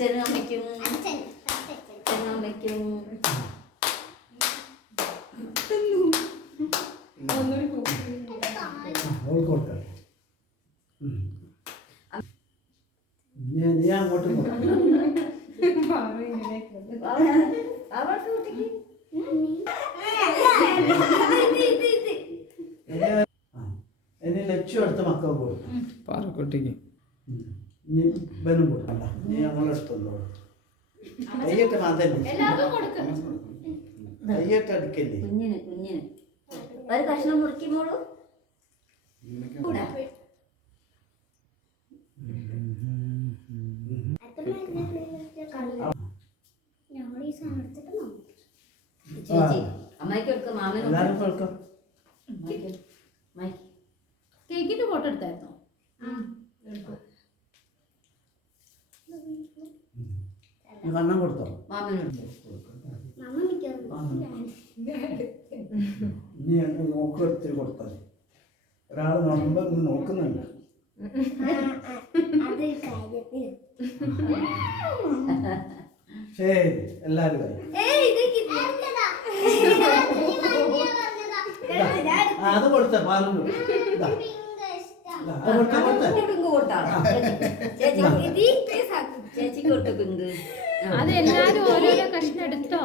അച്ഛനും അമ്മയ്ക്കും അച്ഛനും അമ്മയ്ക്കും നീ അങ്ങോട്ടും ഇനി ലക്ഷ്യം എടുത്ത മക്കൾ കൊടുക്കും പാറക്കുട്ടിക്ക് നീ ബനും കൊടുക്കണ്ട നീ ഞങ്ങളെ ഇഷ്ടമല്ലോ കയ്യൊക്കെ മാതല്ലേ കയ്യൊക്കെ അടുക്കല്ലേ കുഞ്ഞിന് കുഞ്ഞിന് ഒരു കഷ്ണം മുറിക്കുമ്പോളൂ ചേച്ചി അമ്മയ്ക്ക് എടുക്കും മാമനും എല്ലാവരും കൊടുക്കാം കേക്കിന്റെ ഫോട്ടോ എടുത്തായിരുന്നോ? കണ്ണം കൊടുത്തോ മാമനും നീ എന്നെ നോക്കെടുത്ത് കൊടുത്താൽ ഒരാൾ നമ്പർ നോക്കുന്നുണ്ട് ശരി എല്ലാവരും അത് കൊടുത്ത പാലും ചേച്ചിക്ക് കൊടുത്ത പിങ്ക് അതെല്ലാരും ഓരോരോ കഷ്ണം എടുത്തോ?